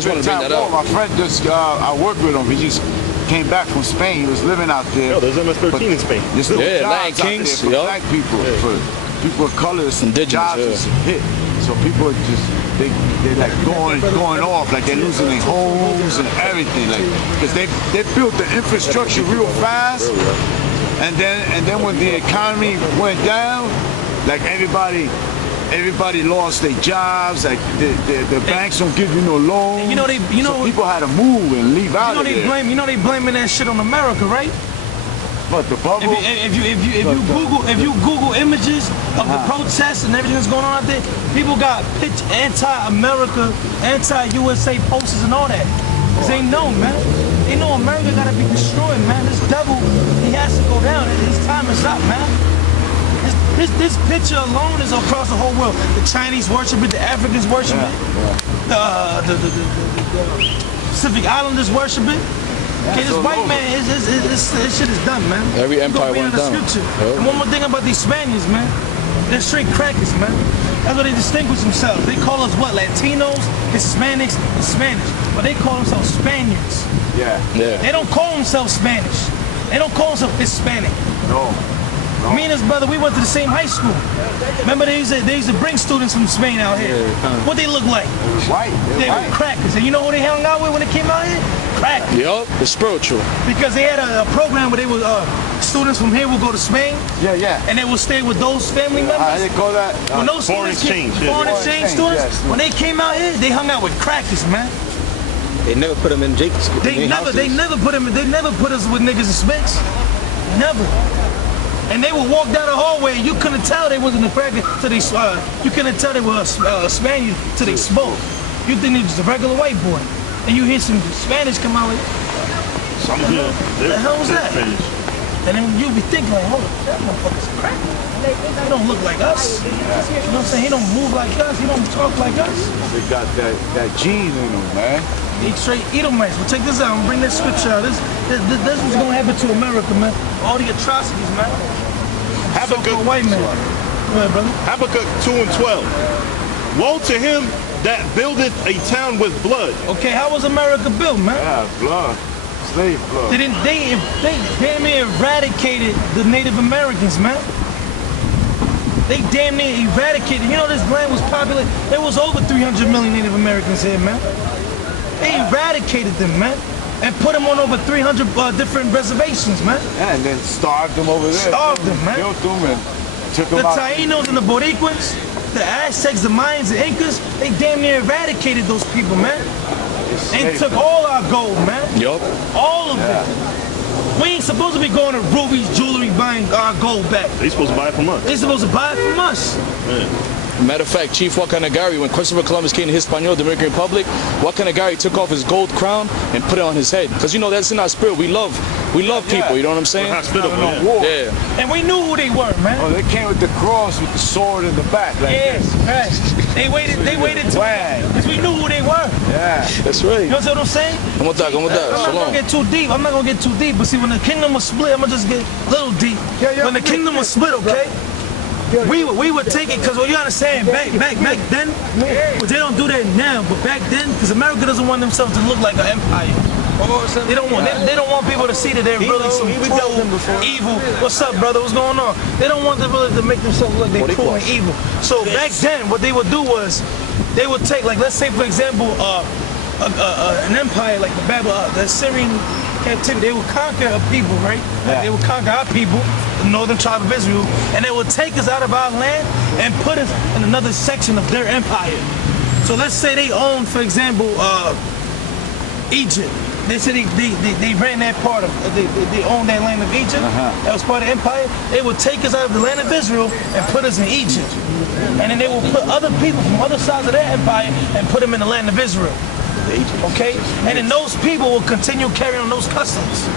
just want to bring that up. My friend just, I worked with him. He just came back from Spain. He was living out there. Yo, there's MS-13 in Spain. Yeah, Lion Kings. For black people, for people of color, indigenous jobs is hit. So people are just, they're like going off, like they're losing their homes and everything, like, because they built the infrastructure real fast, and then when the economy went down, like everybody lost their jobs, like the banks don't give you no loans. So people had to move and leave out of there. They blaming that shit on America, right? But the bubble. If you Google images of the protests and everything that's going on out there, people got anti-America, anti-USA posters and all that. Cause they know, man. They know America gotta be destroyed, man. This devil, he has to go down. His time is up, man. This picture alone is across the whole world. The Chinese worship it, the Africans worship it, the Pacific Islanders worship it. Okay, this white man, this shit is done, man. Every empire went down. And one more thing about these Spaniards, man. They're straight crackers, man. That's what they distinguish themselves. They call us what? Latinos, Hispanics, and Spanish. But they call themselves Spaniards. Yeah. They don't call themselves Spanish. They don't call themselves Hispanic. No. Me and his brother, we went to the same high school. Remember, they used to bring students from Spain out here. What they look like? They was white. They were crackers. And you know who they hung out with when they came out here? Crackers. Yup, the spiritual. Because they had a program where they would, students from here would go to Spain. Yeah. And they would stay with those family members. How they call that? When those foreign exchange. Foreign exchange students, yes. when they came out here, they hung out with crackers, man. They never put them in Jake's school. They never put us with niggas in Spence. Never. And they would walk down the hallway, and you couldn't tell they wasn't a cracker till they, you couldn't tell they were a Spaniard till they spoke. You think they was a regular white boy. And you hear some Spanish come out like, Some good. the hell was that? And then you be thinking like, hold on, that motherfucker's a cracker. He don't look like us. You know what I'm saying? He don't move like us. He don't talk like us. They got that gene in them, man. They straight Edomites. Well, check this out. I'm gonna bring this scripture out. This is gonna happen to America, man. All the atrocities, man. Habakkuk, White man. Go ahead, brother. Habakkuk 2:12. Woe to him that buildeth a town with blood. Okay, how was America built, man? Yeah, blood. Slave blood. They damn near eradicated the Native Americans, man. They damn near eradicated. You know, this land was populated. There was over 300 million Native Americans here, man. They eradicated them, man, and put them on over 300 different reservations, man. Yeah, and then starved them over there. Starved them, man. Killed them and took them The out. Tainos and the Boricuans, the Aztecs, the Mayans, the Incas, they damn near eradicated those people, man. And took all our gold, man. Yup. All of it. We ain't supposed to be going to Ruby's Jewelry buying our gold back. They supposed to buy it from us. They supposed to buy it from us. Matter of fact, Chief Wakanagari, when Christopher Columbus came to Hispaniola, the Dominican Republic, Wakanagari took off his gold crown and put it on his head. Because you know that's in our spirit. We love people. You know what I'm saying? War. Yeah. And we knew who they were, man. Oh, they came with the cross with the sword in the back. Like Yes, this. right. They waited because we knew who they were. Yeah. That's right. You know what I'm saying? ¿Cómo está? ¿Cómo está? I'm not Shalom. gonna get too deep. I'm not gonna get too deep. But see, when the kingdom was split, I'm gonna just get a little deep. When the kingdom was split, okay? We would take it because you understand back then, but they don't do that now. But back then, because America doesn't want themselves to look like an empire. They don't want people to see that they're really some cruel, evil. What's up, brother? What's going on? They don't want them really to make themselves look like they're cruel and evil. So back then, what they would do was they would take, like, let's say for example, an empire like the Syrian captivity. They would conquer a people, right? Yeah. They would conquer our people, the northern tribe of Israel, and they would take us out of our land and put us in another section of their empire. So let's say they own, for example, Egypt. They said they ran that part of, they owned that land of Egypt. That was part of the empire. They would take us out of the land of Israel and put us in Egypt. And then they would put other people from other sides of their empire and put them in the land of Israel. Okay? And then those people will continue carrying on those customs.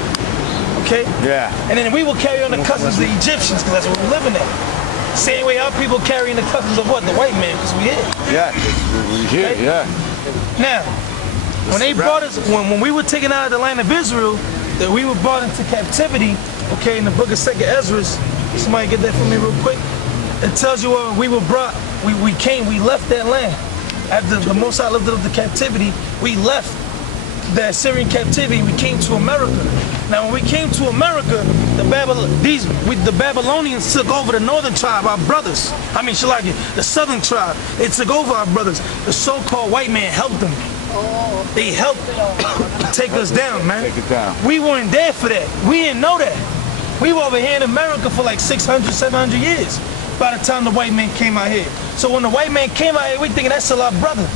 Okay? Yeah. And then we will carry on the customs of the Egyptians because that's what we're living in. Same way our people carrying the customs of what? The white man, because we here. Yeah. We here, yeah. Now, when they brought us, when we were taken out of the land of Israel, that we were brought into captivity, okay, in the book of 2nd Ezra, somebody get that for me real quick. It tells you where we were brought, we left that land. After the Mosai lifted up the captivity, we left the Assyrian captivity. We came to America. Now, when we came to America, the Babylonians took over the northern tribe, our brothers. The southern tribe. They took over our brothers. The so-called white man helped them. They helped take us down, man. Take it down. We weren't there for that. We didn't know that. We were over here in America for like 600, 700 years by the time the white man came out here. So when the white man came out here, we thinking that's still our brother.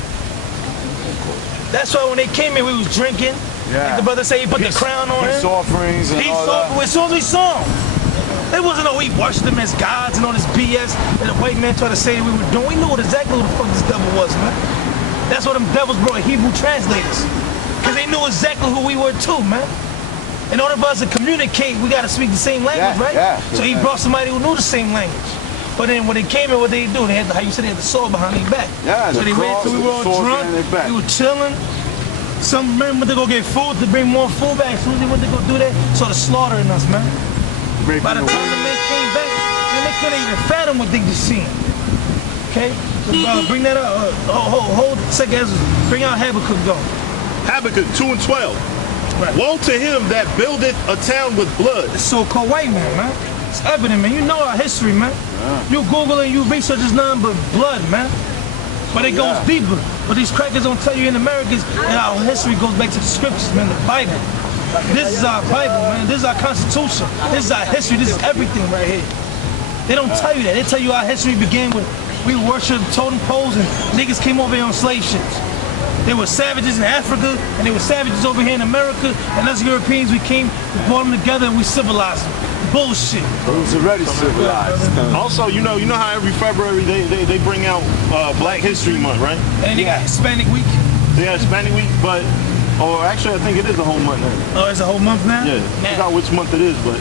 That's why when they came here, we was drinking. Yeah. Like the brother said he put the crown on Peace him. offerings and all that. As soon as we saw him. It wasn't we worshiped them as gods and all this BS that the white man tried to say that we were doing. We knew exactly who the fuck this devil was, man. That's why them devils brought Hebrew translators. Because they knew exactly who we were too, man. In order for us to communicate, we got to speak the same language, right? Yeah. So he brought somebody who knew the same language. But then when they came in, what they do? They had how you said they had the sword behind their back. Yeah, so they waited till we were all drunk. We were chilling. Some men went to go get food to bring more food back. As soon as they went to go do that, started slaughtering us, man. By the time the men came back, man, they couldn't even fathom what they just seen. Okay? So, bring that up. Hold second. Bring out Habakkuk, though. Habakkuk 2 and 12. Right. Woe to him that buildeth a town with blood. The so-called white man. It's evident, man. You know our history, man. Yeah. You Google and you research is nothing but blood, man. But it goes deeper. But these crackers don't tell you in Americans that our history goes back to the scriptures, man, the Bible. This is our Bible, man. This is our Constitution. This is our history. This is everything right here. They don't tell you that. They tell you our history began with we worshiped totem poles and niggas came over here on slave ships. There were savages in Africa and there were savages over here in America, and us Europeans, we came, we brought them together and we civilized them. Bullshit. It was already civilized. Also, you know how every February they bring out Black History Month, right? And they got Hispanic Week. They got Hispanic Week, or actually I think it is a whole month now. Oh, it's a whole month now? Yeah, I forgot which month it is, but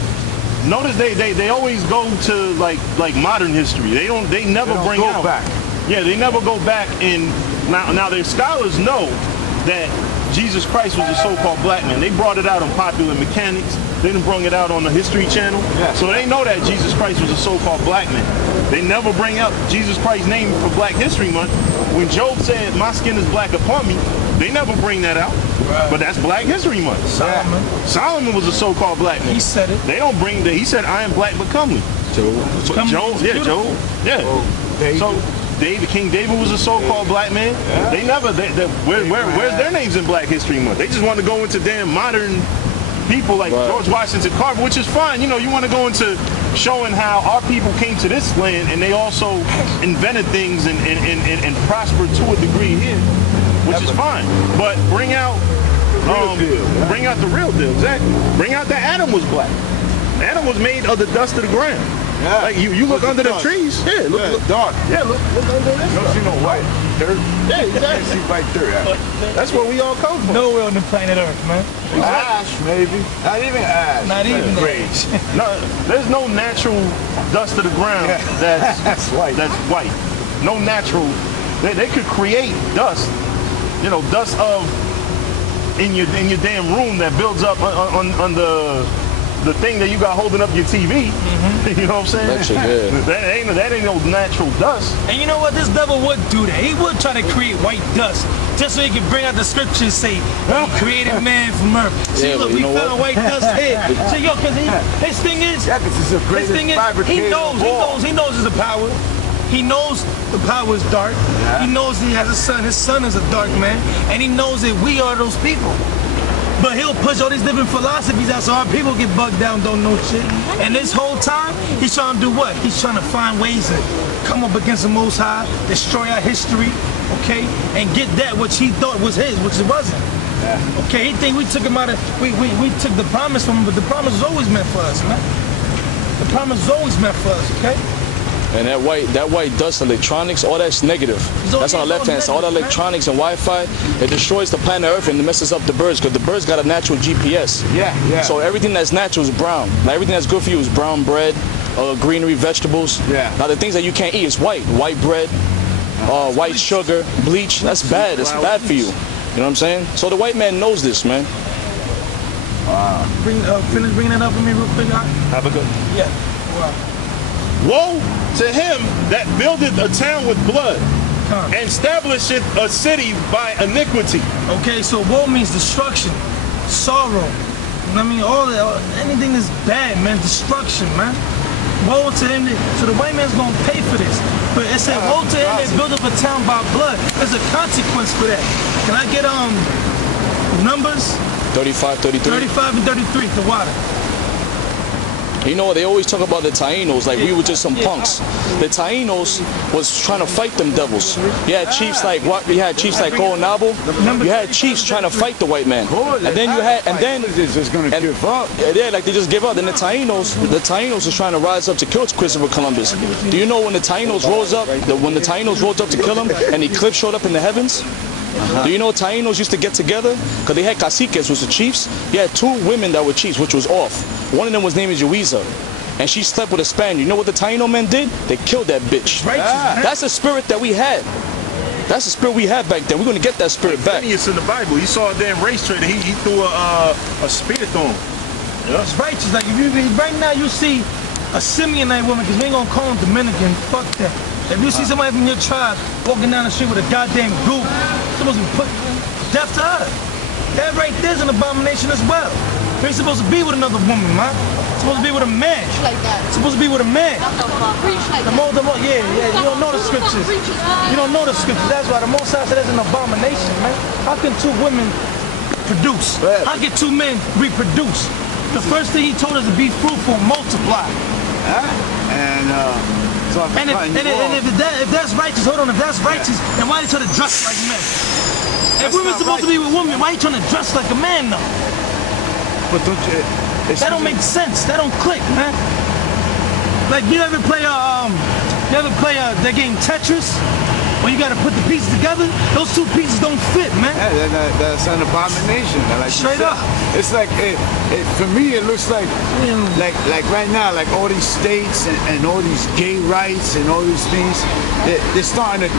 notice they always go to like modern history. They never bring out back. Yeah, they never go back in. Now their scholars know that Jesus Christ was a so-called black man. They brought it out on Popular Mechanics. They didn't bring it out on the History Channel. Yeah. So they know that Jesus Christ was a so-called black man. They never bring up Jesus Christ's name for Black History Month. When Job said, "My skin is black upon me," they never bring that out. Right. But that's Black History Month. Solomon was a so-called black man. He said it. They don't bring that. He said, "I am black but comely." Job. Yeah. So King David was a so-called black man. Yeah. They never. Where's their names in Black History Month? They just want to go into damn modern people like George Washington Carver, which is fine. You know, you want to go into showing how our people came to this land and they also invented things and prospered to a degree here, which is fine. But bring out the real deal. Exactly. Bring out that Adam was black. Adam was made of the dust of the ground. Yeah. Like you look under the trees. Yeah, look dark. Yeah, look under this. You don't see no white dirt. Yeah, exactly. You can't see white dirt. That's where we all come from. Nowhere on the planet Earth, man. Ash, maybe. Not even ash. Not even rage. No, there's no natural dust of the ground that's white. That's white. No natural. They could create dust. You know, dust of in your damn room that builds up on the thing that you got holding up your TV. Mm-hmm. You know what I'm saying? That ain't no natural dust. And you know what? This devil would do that. He would try to create white dust just so he could bring out the scriptures and say, "We created man from earth." See, look, we found white dust here. So yo, because his thing is, he knows there's a power. He knows the power is dark. Yeah. He knows he has a son. His son is a dark man, and he knows that we are those people. But he'll push all these different philosophies out so our people get bugged down, don't know shit. And this whole time, he's trying to do what? He's trying to find ways to come up against the Most High, destroy our history, okay? And get that which he thought was his, which it wasn't. Yeah. Okay, he think we took him out of, we took the promise from him, but the promise was always meant for us, man. The promise was always meant for us, okay? And that white dust, electronics, all that's negative. That's on the left-hand side. All that electronics and Wi-Fi, it destroys the planet Earth and it messes up the birds because the birds got a natural GPS. Yeah. So everything that's natural is brown. Now everything that's good for you is brown bread, greenery, vegetables. Yeah. Now the things that you can't eat is white bread, white sugar, bleach. That's bad. It's bad for you. You know what I'm saying? So the white man knows this, man. Finish bringing that up for me real quick. Have a good. Yeah. Wow. Woe to him that buildeth a town with blood, and establisheth a city by iniquity. Okay, so woe means destruction, sorrow. I mean, anything that's bad, man, destruction, man. Woe to him, so the white man's gonna pay for this. But it said, woe to him that build up a town by blood. There's a consequence for that. Can I get numbers? 35, 33. 35 and 33, the water. You know, they always talk about the Taínos like we were just some punks. The Taínos was trying to fight them devils. You had chiefs like what? You had chiefs like Coronado. You had chiefs trying to fight the white man. And then you had, It's just gonna give up. Yeah, like they just give up. Then the Taínos was trying to rise up to kill Christopher Columbus. Do you know when the Taínos rose up? When the Taínos rose up to kill him, and the eclipse showed up in the heavens? Do you know Taínos used to get together? Because they had caciques, which were chiefs. You had two women that were chiefs, which was off. One of them was named Yuiza. And she slept with a Spaniard. You know what the Taíno men did? They killed that bitch. That's the spirit that we had. That's the spirit we had back then. We're going to get that spirit back. It's in the Bible. You saw a damn race trader. He threw a spear through him. Yeah. It's righteous. Like if you right now you see a Simeonite woman, because we ain't gonna call them Dominican. Fuck that. If you see somebody from your tribe walking down the street with a goddamn goop, supposed to be put death to her. That right there's an abomination as well. You ain't supposed to be with another woman, man. Supposed to be with a man. Like that. Supposed to be with a man. Preach like the more, yeah. You don't know the scriptures. You don't know the scriptures. That's why the Most High said that's an abomination, man. How can two women produce? How can two men reproduce? The first thing he told us to be fruitful, multiply. If that's righteous, hold on. If that's righteous, then why are they trying to dress like men? If women's supposed to be with women, why are you trying to dress like a man though? But don't you? That don't make sense. That don't click, man. Like you ever play that game Tetris, where you gotta put the pieces together? Those two pieces don't fit, man. Yeah, that's an abomination. Like straight up. It's like for me. It looks like right now, like all these states and all these gay rights and all these things, they're starting to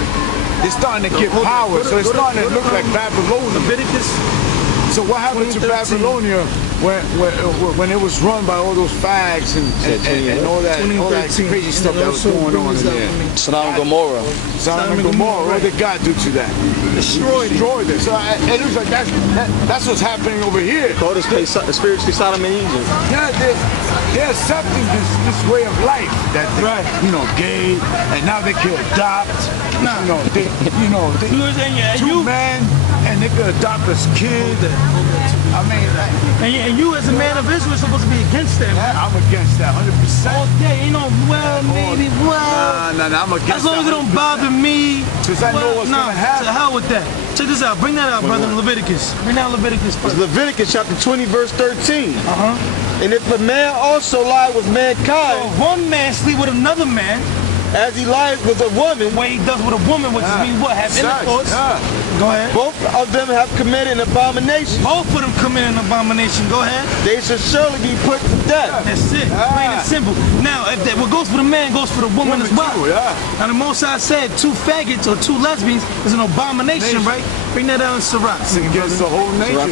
get power. So it's starting to look like Babylonia. Leviticus. So what happened to Babylonia when it was run by all those fags and all that crazy stuff that was going on in there? Sodom and Gomorrah. Sodom and Gomorrah. What did God do to that? Destroyed it. So it looks like that's what's happening over here. Call this place spiritually Sodom and Egypt. Yeah, they're accepting this way of life that gay, and now they can adopt. Two men, and they could adopt this kid. I mean, and you as a man of Israel are supposed to be against that, man. I'm against that 100%. All day, No, I'm against that. As long as it don't bother me. Because I know what's going to happen. To hell with that. Check this out. Bring that out, brother. Leviticus. Bring out Leviticus first. Leviticus chapter 20, verse 13. And if a man also lie with mankind, so one man sleep with another man, as he lies with a woman, the way he does with a woman, which means what? Have intercourse. Go ahead. Both of them have committed an abomination. Both of them committed an abomination. Go ahead. They shall surely be put to death. That's it. Plain and simple. Now, if what goes for the man goes for the woman as well. Now, the Most High said 2 faggots or 2 lesbians is an abomination, right? Bring that out in Sirach. It's against the whole nation.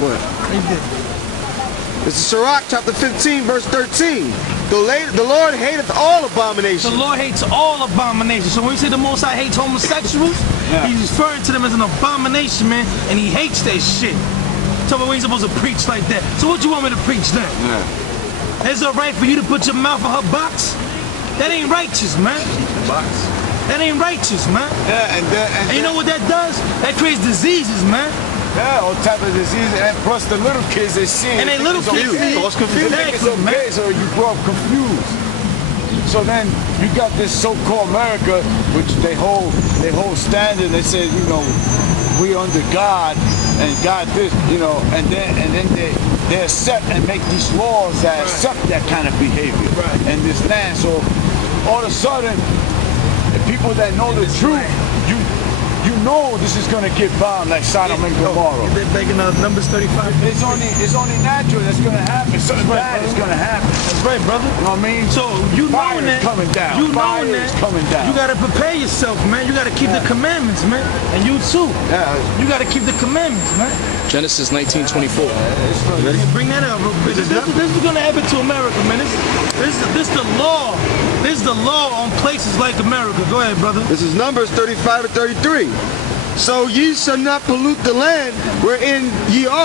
It's Sirach chapter 15, verse 13. The Lord hateth all abominations. The Lord hates all abominations. So when you say the Most High hates homosexuals, he's referring to them as an abomination, man, and he hates that shit. Tell me, we ain't supposed to preach like that. So what you want me to preach then? Is it right for you to put your mouth in her box? That ain't righteous, man. That ain't righteous, man. And you know what that does? That creates diseases, man. Yeah, all type of disease, and plus the little kids they see. And they little kids cause confusion. It's okay, so you grow up confused. So then you got this so-called America, which they hold standard. They say, we under God, and God this, and then they accept and make these laws that accept that kind of behavior in this land. So all of a sudden, the people that know the truth, you know this is gonna get bombed like Sodom and Gomorrah. They're making Numbers 35. It's only natural that's gonna happen. Something bad is gonna happen. That's right, brother. You know what I mean? So you Fire knowing that, is coming down. Fire is coming down. You gotta prepare yourself, man. You gotta keep the commandments, man. And you too. Yeah. You gotta keep the commandments, man. Genesis 19:24. Bring that up real quick. This is gonna happen to America, man. This the law. This is the law on places like America. Go ahead, brother. This is Numbers 35 to 33. So ye shall not pollute the land wherein ye are.